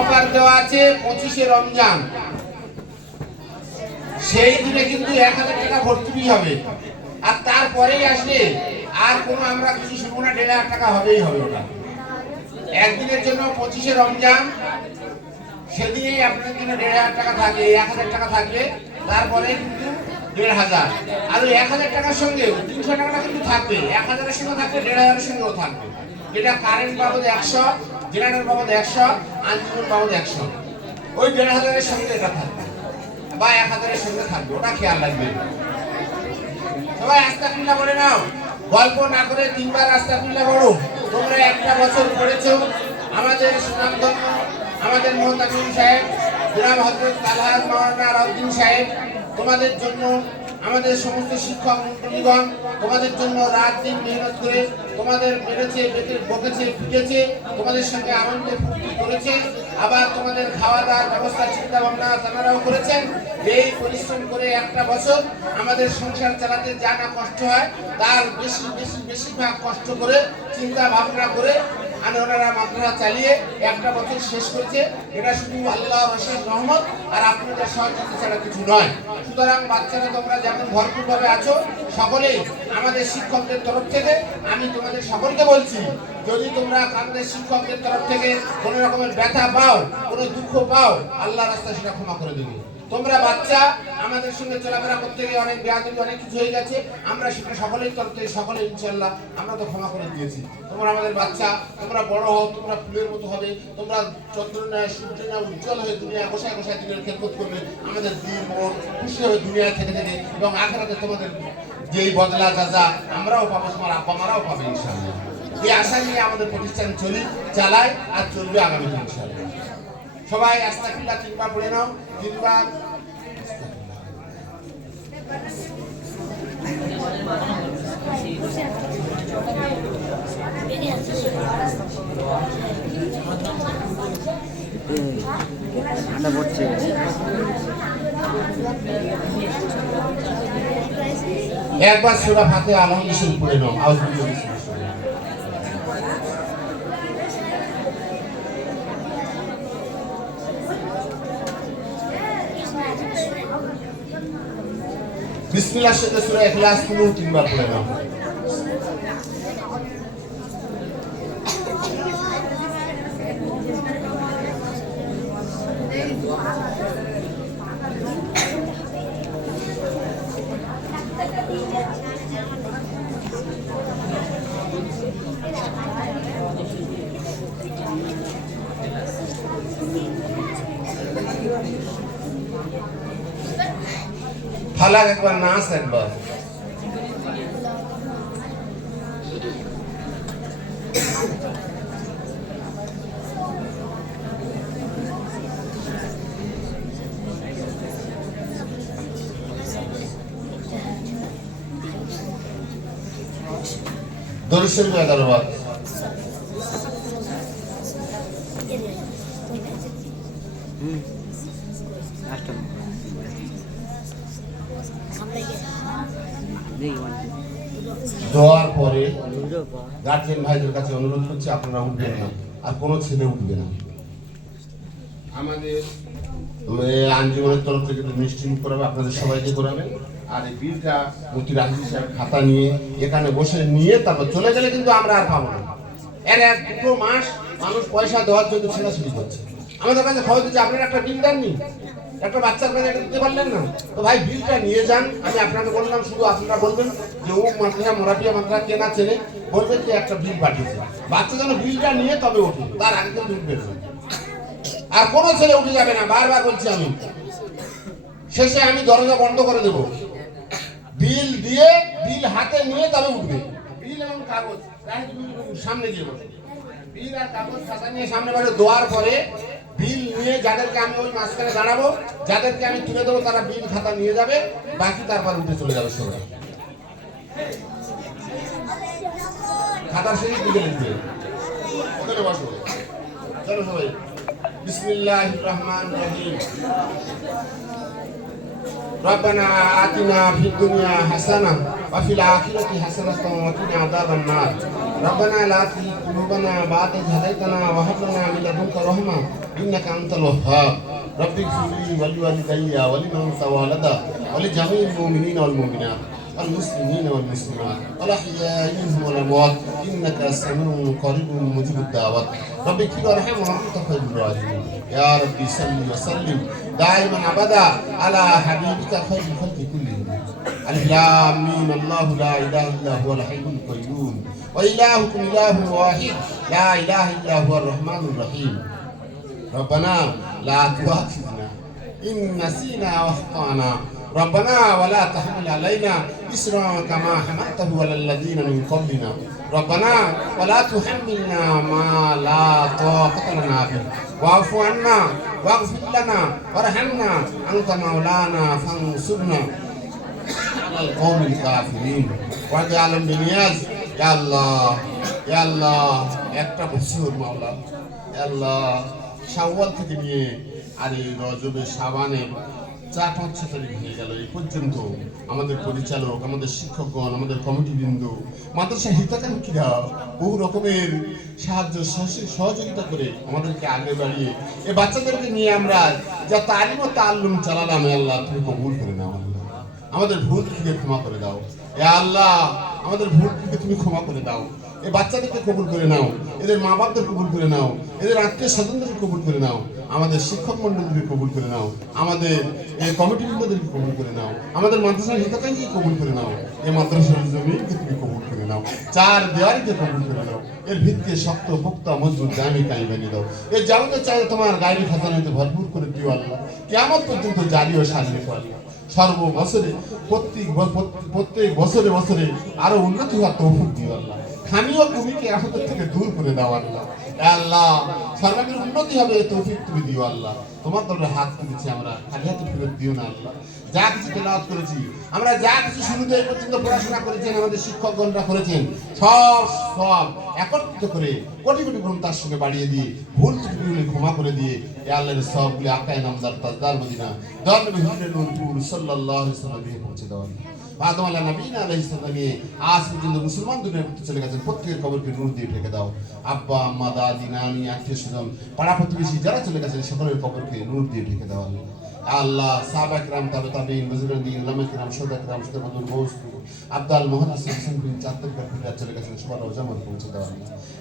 Offer দেওয়া আছে 25শে রমজান, সেই দিনে কিন্তু 1000 টাকা ভর্তি হবে। আর তারপরেই আসলে আর কোনো আমরা কিছু শুনবো না, 1500 টাকা হবেই হবে। ওটা একদিনের জন্য 25শে রমজান, সেদিনেই আপনাদের জন্য 1500 টাকা থাকবে, 1000 টাকা থাকবে। তারপরে কিন্তু 1500, আর ওই 1000 টাকার সঙ্গে 300 টাকাটা কিন্তু থাকবে, 1000-এর সঙ্গে থাকবে, 1500-এর সঙ্গেও থাকবে। যেটা কারেন্ট বাবদ 100, জেনারেল বাবদ 100, আনজীবন বাবদ 100, ওই 1500-এর সঙ্গে এটা থাকবে বা 1000-এর সঙ্গে থাকবে, ওটা খেয়াল রাখবে। সবাই আস্তাগফিরুল্লাহ বলে নাও, গল্প না করে 3 বার আস্তাগফিরুল্লাহ বলো। তোমরা একটা বছর করেছো, আমাদের সুনামধন্য আমাদের মোহতামিম সাহেব জনাব হযরত তালহাত মাওলানা আলাউদ্দিন সাহেব তোমাদের জন্য, আমাদের সমস্ত শিক্ষক মণ্ডলীগণ তোমাদের জন্য রাত দিন মেহনত করে তোমাদের মেরেছে, বকেছে, পিটেছে, তোমাদের সঙ্গে আনন্দ ফুর্তি করেছে। আবার তোমাদের খাওয়া দাওয়ার ব্যবস্থা চিন্তা ভাবনা তারাও করেছেন। এই পরিশ্রম করে একটা বছর আমাদের সংসার চালাতে যা না কষ্ট হয়, তার বেশিরভাগ কষ্ট করে চিন্তা ভাবনা করে ওনারা মাদ্রাসা চালিয়ে একটা বছর শেষ করেছে। এটা শুধু আল্লাহর অশেষ রহমত আর আপনাদের সহযোগিতা ছাড়া কিছু নয়। সুতরাং বাচ্চারা তোমরা যেমন ভরপুরভাবে আছো, সকলেই আমাদের শিক্ষকদের তরফ থেকে আমি তোমাদের সকলকে বলছি, যদি তোমরা আমাদের শিক্ষকদের তরফ থেকে কোনো রকমের ব্যথা পাও, কোনো দুঃখ পাও, আল্লাহ রাস্তায় সেটা ক্ষমা করে দেবে। তোমরা বাচ্চা, আমাদের সঙ্গে চলাফেরা করতে গিয়ে অনেক বেয়াদবি, অনেক কিছু হয়ে গেছে, আমরা সেটা সকলেই তরফ থেকে সকলে ইনশাআল্লাহ আমরা তো ক্ষমা করে দিয়েছি। তোমরা আমাদের বাচ্চা, তোমরা বড় হও, তোমরা ফুলের মতো হবে, তোমরা চন্দ্র ন্যায় সূর্য ন্যায় উজ্জ্বল হয়ে দুনিয়া গোসায় গোসায় দিনের খেদমত করবে। আমাদের দিন মন খুশি হবে দুনিয়ায় থেকে থেকে, এবং আখিরাতে তোমাদের যেই বদলা যাজা আমরাও পাবো, তোমার আব্বা মারাও পাবে ইনশাআল্লাহ। এই আশা নিয়ে আমাদের প্রতিষ্ঠান চালায় আর চলবে আগামী ইনশাআল্লাহ। সবাই আস্তাগফিরুল্লাহ 3 বার পড়ে নাও, 3 বার। ঠান্ডা পড়ছে। একবার সূরা ফাতিহা আলহামদুলিল্লাহ পড়ে নাও, আউযুবিল্লাহি। বিসমিল্লাহর সাথে সূরা ইখলাস 3 বার পড়ে নাও। ফালাক একবার, নাস একবার। দরুদ শরীফ 11 বার। দোয়ার পরে গার্জিয়ান ভাইদের কাছে অনুরোধ করছি, আপনারা উঠবেন না, আর কোনো ছেলে উঠবে না। আমাদের আঞ্জুমানের তরফ থেকে মিষ্টি মুখ করাবে, আপনাদের সবাইকে করাবেন। আর এই বিলটা মুফতি রাহিম সাহেব খাতা নিয়ে এখানে বসে নিয়ে তারপর চলে গেলে কিন্তু আমরা আর পাবো না। এর 1-2 মাস মানুষ পয়সা দেওয়ার জন্য ছেড়াছুড়ি করছে। আমাদের কাছে খবর দিচ্ছে আপনারা একটা বিল দেননি, একটা বাচ্চার কাছে এটা দিতে পারলেন না, তো ভাই বিলটা নিয়ে যান। আমি আপনাকে বললাম, শুধু আপনারা বলবেন যে ও মাদ্রাসা মোরাবিয়া মাদ্রাসা কেনা চেনে, বলবেন যে একটা বিল পাঠিয়েছে। বাচ্চা যেন বিলটা নিয়ে তবে ওঠে, তার আগে তো উঠবে না। আর কোনো ছেলে উঠে যাবে না, বারবার বলছি আমি। শেষে আমি দরজা বন্ধ করে দেব, বিল দিয়ে বিল হাতে নিয়ে তবে উঠবে। বিল এবং কাগজ সামনে দিয়ে বসে, বিল আর কাগজ খাতা নিয়ে সামনে বসে। দোয়ার পরে বিল নিয়ে যাদেরকে আমি ওই মাঝখানে দাঁড়াবো, যাদেরকে আমি তুলে দেবো, তারা বিল খাতা নিয়ে যাবে, বাকি তারপর উঠে চলে যাবে সবাই। খাতা শেষ দিকে লিখবে, ওখানে বসো। চলো সবাই। বিসমিল্লাহির রহমানির রহিম। ربنا آتنا في الدنيا حسنة وفي الآخرة حسنة وقنا عذاب النار ربنا لا تزغ قلوبنا بعد إذ هديتنا وهب لنا من لدنك رحمة إنك أنت الوهاب رب اغفر لي ولوالدي ولمن تولد ولجميع المؤمنين والمؤمنات والمسلمين والمسلمات والأحياء منهم والأموات إنك سميع قريب مجيب الدعوات رب اغفر وارحم وأنت خير الراحمين يا ربي صل وسلم دائما أبدا على حبيبك خير الخلق كلهم ألف لام ميم الله لا إله إلا هو الحي القيوم وإلهكم إله واحد لا إله إلا هو الرحمن الرحيم ربنا لا تؤاخذنا إن نسينا واخطأنا ربنا ولا تحمل علينا إسرا كما حملته على الذين من قبلنا ربنا ولا تحملنا ما لا طاقة لنا به واعف عنا واغفر لنا وارحمنا أنت مولانا فانصرنا على القوم الكافرين واجعل النياز يا الله يا الله একটা বছর মাওলা يا الله শাওয়াল থেকে নিয়ে আর এই রজবে শাবানে 4-5 তারিখ হয়ে গেল এই পর্যন্ত আমাদের পরিচালক আমাদের শিক্ষকগণ আমাদের কমিটিবৃন্দ মাদ্রাসা হিতাকাঙ্ক্ষীরা বহু রকমের সাহায্য সহযোগিতা করে আমাদেরকে আগে বাড়িয়ে এই বাচ্চাদেরকে নিয়ে আমরা যা তালিম ও তাল্লুম চালালাম আল্লাহ তুমি কবুল করে নাও আল্লাহ আমাদের ভুল থেকে ক্ষমা করে দাও এ আল্লাহ আমাদের ভুল থেকে তুমি ক্ষমা করে দাও এই বাচ্চাদেরকে কবুল করে নাও এদের মা বাপদের কবুল করে নাও এদের আত্মীয় স্বজনদেরকে কবুল করে নাও আমাদের শিক্ষক মন্ডলীকে কবুল করে নাও আমাদের এই কমিটি মেম্বারদেরকে কবুল করে নাও আমাদের মাদ্রাসার হিতাকাঙ্ক্ষীকে কবুল করে নাও এই মাদ্রাসার জমিকে তুমি কবুল করে নাও চার দেওয়ারিকে কবুল করে নাও এর ভিত্তিতে শক্ত পোক্তা মজবুত দামি কাই বানিয়ে দাও এই যাবতীয় চাই তোমার গায়ের খাজানাতে ভরপুর করে দিও আল্লাহ কিয়ামত পর্যন্ত জারি ও সাজিয়ে আল্লাহ সর্ব বছরে প্রত্যেক বছরে বছরে আরো উন্নতি হওয়ার তৌফিক দিও আল্লাহ খামি ও কুমিকে আমাদের থেকে দূর করে দাও আল্লাহ আল্লাহ সর্বাঙ্গীন উন্নতি হবে তৌফিক তুমি দিও আল্লাহ তোমার দরে হাত তুলেছি আমরা খালি হাতে ফেরত দিও না আল্লাহ যা কিছু তেলাওয়াত করেছি আমরা যা কিছু শুরুতে এই পর্যন্ত পড়াশোনা করেছেন আমাদের শিক্ষকগণরা করেছেন সব একত্রিত করে কোটি কোটি গুণ তার সঙ্গে বাড়িয়ে দিয়ে ভুল ত্রুটিগুলি ক্ষমা করে দিয়ে আল্লাহর সবগুলি আকায় নামদার তাজদার মদিনা দরনবী হুজুরে নূরপুর সাল্লাল্লাহু আলাইহি ওয়াসাল্লাম দিয়ে পৌঁছে দেওয়া আদম আলাইহিস নবীনা আলাইহিস সালাম নিয়ে আজ পর্যন্ত মুসলমান দুনিয়ার প্রতি চলে গেছেন প্রত্যেকের কবরকে নূর দিয়ে ঢেকে দাও আব্বা আম্মা দাদি নানি আত্মীয় স্বজন পাড়া প্রতিবেশী যারা চলে গেছেন সকলের কবরকে নূর দিয়ে ঢেকে দাও আল্লাহ সাহাবা কিরাম তাবেঈন বুজুর্গিন উলামা কিরাম শুহাদা কিরাম সুদাবুল গৌস আব্দুল মুহাদ্দিস হোসেন বিন চাঁদপুর কাফিরা চলে গেছেন সবার রওজামত পৌঁছে দেওয়া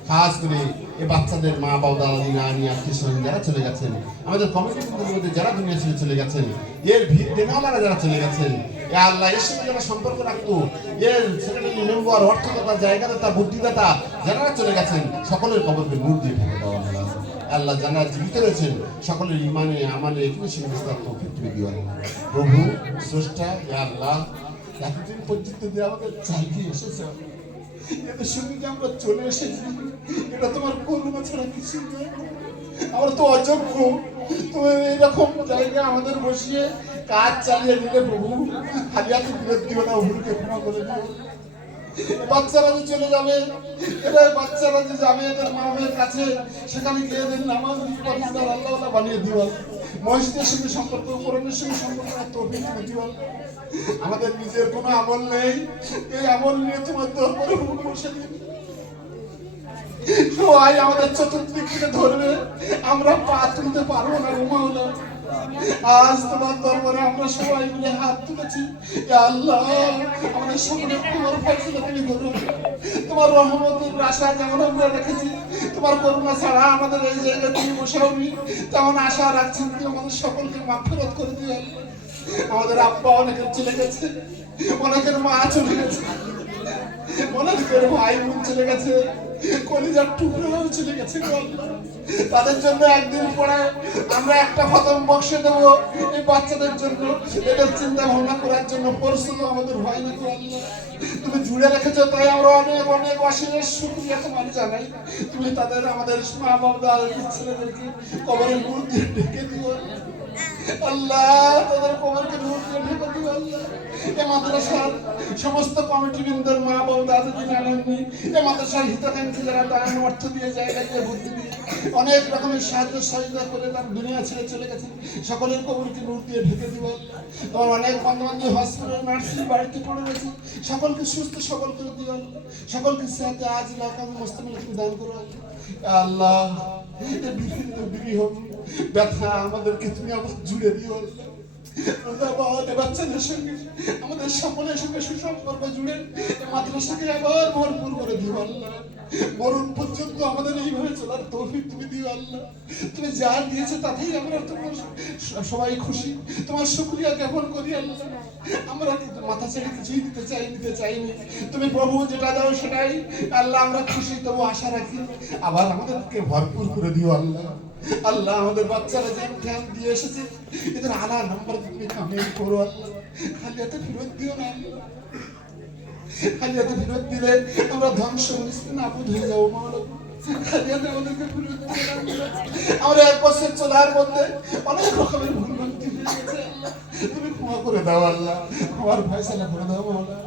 খাস করে এই বাচ্চাদের মা বাবা দাদি নানি আত্মীয় স্বজন যারা চলে গেছেন আমাদের কমিটির মধ্যে যারা দুনিয়া ছেড়ে চলে গেছেন এর ভিড় যারা চলে গেছেন আল্লাহ এর সঙ্গে যারা সম্পর্ক রাখতো এর সেক্রেটারি মেম্বার অর্থদাতা জায়গাদাতা বুদ্ধিদাতা যারা চলে গেছেন সকলের কবরকে নূর দিয়ে ঢেকে দেওয়া আল্লাহ যারা জীবিত রয়েছেন সকলের ইমানে আমালে একই সঙ্গে তৌফিক তুমি দিও প্রভু স্রষ্টা ইয়া আল্লাহ এতদিন পর্যন্ত যে আমাদের চালিয়ে এসেছে এদের সঙ্গে যে আমরা চলে এসেছি এটা তোমার করুণা ছাড়া কিছু নয় আমরা তো অযোগ্য তুমি এইরকম জায়গায় আমাদের বসিয়ে কাজ চালিয়ে দিলে প্রভু হারিয়াতে ফিরত দিও না ভুলকে ক্ষমা করে দিও বাচ্চারা যে চলে যাবে এবার বাচ্চারা যে যাবে এদের মা বাবার কাছে সেখানে গিয়ে এদের নামাজ পরিষ্কার আল্লাহ বানিয়ে দিও মসজিদের সঙ্গে সম্পর্ক কোরআনের সঙ্গে সম্পর্ক তৌফিক দিও আমাদের নিজের কোনো আমল নেই এই আমল নিয়ে তোমার দরবারে বসে দিন সবাই আমাদের চতুর্দিক থেকে ধরবে আমরা পা তুলতে পারবো না মাওলা আজ তোমার দরবারে আমরা সবাই মিলে হাত তুলেছি আল্লাহ আমাদের সকলের তোমার ফয়সালা তুমি করো তোমার রহমতের আশা যেমন আমরা রেখেছি তোমার করুণা ছাড়া আমাদের এই জায়গায় তুমি বসাওনি তেমন আশা রাখছি তুমি আমাদের সকলকে মাগফিরাত করে দিও আমাদের আব্বা অনেকের চলে গেছে অনেকের মা চলে গেছে অনেকের ভাই বোন চলে গেছে কলিজার টুকরোও চলে গেছে তাদের জন্য একদিন পরে আমরা একটা খতম বক্সে দেবো এই বাচ্চাদের জন্য এদের চিন্তা ভাবনা করার জন্য পরিশ্রম আমাদের হয় না আল্লাহ তুমি জুড়ে রেখেছো তাই আমরা অনেক অনেক অসীমের শুকরিয়া তোমার জানাই তুমি তাদের আমাদের মা বাবা ছেলেদেরকে কবরের নূর দিয়ে ঢেকে দিও আল্লাহ তাদের কবরকে নূর দিয়ে ঢেকে দিও আল্লাহ এই মাদ্রাসার সমস্ত কমিটিবৃন্দের মা বাবা দাদা দিন আনেননি এই মাদ্রাসার হিতাকাঙ্ক্ষী যারা দান অর্থ দিয়ে জায়গা দিয়ে বুদ্ধি দিয়ে অনেক রকমের সাহায্য সহযোগিতা করে তার দুনিয়া ছেড়ে চলে গেছে, সকলের কবরকে নূর দিয়ে ঢেকে দিব আল্লাহ। তোমার অনেক বন্ধু-বান্ধব হসপিটাল নার্সিং বাড়িতে পড়ে রয়েছে, সকলকে সুস্থ সবল করে দিও আল্লাহ। সকলকে সাথে আজ লাকাম মুস্তামিল তুমি দান করো আল্লাহ। এই বিভিন্ন বিবি হোক ব্যথা আমাদেরকে তুমি আবার জুড়ে দিও আল্লাহ। আমাদের বাচ্চাদের সঙ্গে আমাদের সকলের সঙ্গে সুসম্পর্ক জুড়ে মাদ্রাসাকে আবার ভরপুর করে দিও আল্লাহ। মরণ পর্যন্ত আমাদের এইভাবে চলার তৌফিক তুমি দিও আল্লাহ। তুমি যা দিয়েছো তাতেই আমরা তোমার সবাই খুশি, তোমার শুকরিয়া জ্ঞাপন করি আল্লাহ। আমরা মাথা ছেড়ে কিছুই নিতে চাইনি। তুমি প্রভু যেটা দাও সেটাই আল্লাহ, আমরা খুশি তবু আশা রাখি আবার আমাদেরকে ভরপুর করে দিও আল্লাহ। আল্লাহ আমাদের বাচ্চারা যে ধ্যান দিয়ে এসেছে এদের আলা নাম্বার তুমি কামিল করো আল্লাহ। খালি এত ফেরত দিও না আল্লাহ, খালি এত ফেরত দিলে আমরা ধ্বংস নাবুদ হয়ে যাবো মাওলা। খালি এত আমাদেরকে ফেরত দিও না আল্লাহ। আমরা 1 বছর চলার মধ্যে অনেক রকমের ভুল ভ্রান্তি হয়ে গেছে আল্লাহ, তুমি ক্ষমা করে দাও আল্লাহ, ক্ষমার ফয়সালা করে দাও মাওলা।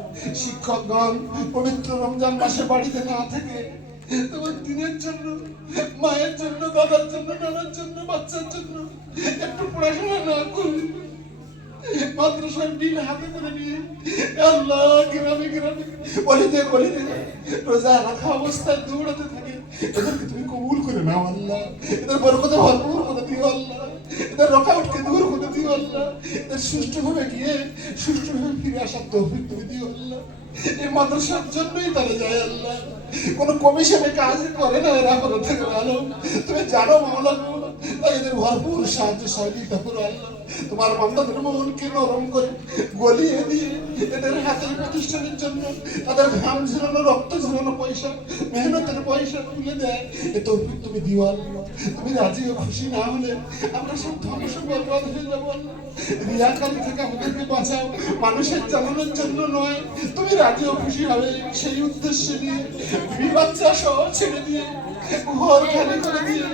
শিক্ষকগণ পবিত্র রমজান মাসে বাড়িতে না থেকে তোমার দিনের জন্য, মায়ের জন্য, দাদার জন্য, নানার জন্য, বাচ্চার জন্য একটু পড়াশোনা না করি মাদ্রাসার বিল হাতে করে নিয়ে আল্লাহ গ্রামে গলিতে রোজা রাখা অবস্থায় দৌড়াতে থাকে, এদেরকে তুমি কবুল করে নাও আল্লাহ। এদের বরকতে ভরপুর করে দিও আল্লাহ, এদের রকাউটকে দূর করে দিও আল্লাহ। এদের সুষ্ঠুভাবে গিয়ে সুষ্ঠুভাবে ফিরে আসার তৌফিক তুমি দিও আল্লাহ। এই মাদ্রাসার জন্যই তারা যায় আল্লাহ, কোন কমিশনে কাজ করে না এরা করে থেকে ভালো। তুমি জানো মাওলা, তাই এদের ভরপুর সাহায্য সহযোগিতা করো আল্লাহ। তোমার বান্দাদের মনকে নরম করে গলিয়ে দিয়ে এদের হাতের প্রতিষ্ঠানের জন্য তাদের ঘাম ঝরানো, রক্ত ঝরানো পয়সা, মেহনতের পয়সা তুলে দেয়, এ তৌফিক তুমি দিও আল্লাহ। তুমি রাজি ও খুশি না হলে আমরা সব ধ্বংস বরবাদ হয়ে যাবো আল্লাহ। রিয়াকারি থেকে আমাদেরকে বাঁচাও, মানুষের জানানোর জন্য নয়, তুমি রাজি ও খুশি হবে সেই উদ্দেশ্যে নিয়ে বিবি বাচ্চা সহ ছেড়ে দিয়ে ঘর খালি করে দিয়ে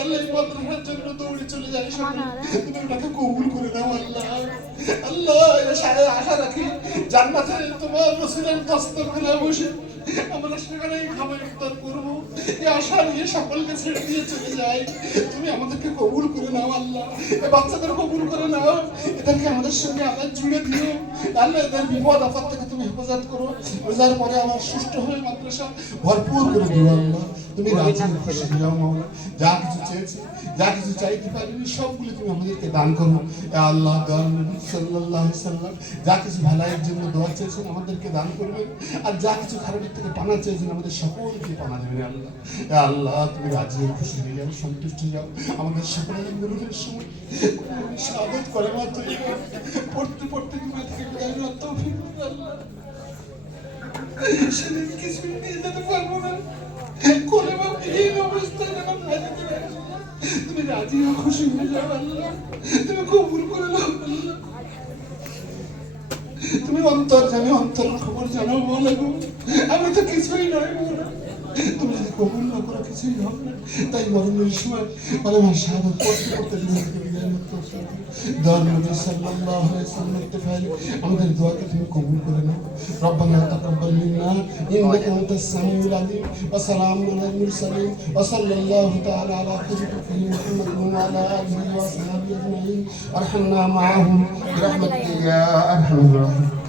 আল্লাহ মাদ্রাসার জন্য দৌড়ে চলে যায় সকলে। তুমি ওটাকে কবুল করে নাও আল্লাহ। আল্লাহ আশা রাখি জান্নাতে তোমার রাসূলের দস্তরখানায় বসে আমরা সেখানে খাবার ইফতার করবো, এই আশা নিয়ে সকলকে ছেড়ে দিয়ে চলে যাই। তুমি আমাদেরকে কবুল করে নাও আল্লাহ, এই বাচ্চাদের কবুল করে নাও, এদেরকে আমাদের সঙ্গে আবার জুড়ে দিও আল্লাহ। এদের বিপদ আপদ থেকে তুমি হেফাজত করো, রোজার পরে আমার সুষ্ঠু হয়ে মাদ্রাসা ভরপুর করে দিও আল্লাহ। তুমি রাজি খুশি হও মাওলা, যা কিছু চেয়েছি, যা কিছু চাইতে পারিনি সবগুলো তুমি আমাদেরকে দান করো আল্লাহ। নবী সাল্লাল্লাহু আলাইহি সাল্লাম যা কিছু ভালোর জন্য দোয়া চেয়েছেন আমাদেরকে দান করবেন, আর যা কিছু খারাপের থেকে পানা চেয়েছেন আমাদের সকলকে পানা দেবেন আল্লাহ। আল্লাহ তুমি রাজি হয়ে খুশি হয়ে যাও, সন্তুষ্ট হয়ে যাও। আমাদের সকলের মুরুদের সময় শাহাদাত কলেমা তৈবা পড়তে পড়তে তুমি থেকে বিদায় নেওয়ার তৌফিক দাও আল্লাহ। সেদিন কিছুই নিয়ে যেতে পারবো না, কলেমা এই অবস্থায় যখন হাজির হয়ে তুমি রাজি ও খুশি হয়ে যাও আল্লাহ। তুমি কবুল করে নাও আল্লাহ। তুমি অন্তর্জামী, অন্তরের খবর জানো বলে গো, আমি তো কিছুই নয় বলো। তুমি যদি কবুল না করো কিছুই হবে না, তাই মরণের সময় কলেমা শাহাদাত পড়তে পড়তে দুনিয়া থেকে বিদায় নিতে দোয়া নবী সাল্লাল্লাহু আলাইহি ওয়াসাল্লাম ইত্তেফাল আমাদের দোয়াকে তুমি কবুল করে নাও। রব্বানা তাকাব্বাল মিন্না ইন্নাকা আনতাস সামিউল আলিম ওয়া সালামুন আলাল মুরসালিন ওয়া সাল্লাল্লাহু তাআলা আলা খায়রি মুহাম্মাদ ওয়া আলা আলিহি ওয়া সাহবিহি আজমাইন আরহামনা মাআহুম বিরহমাতিকা ইয়া আরহামার রাহিমিন।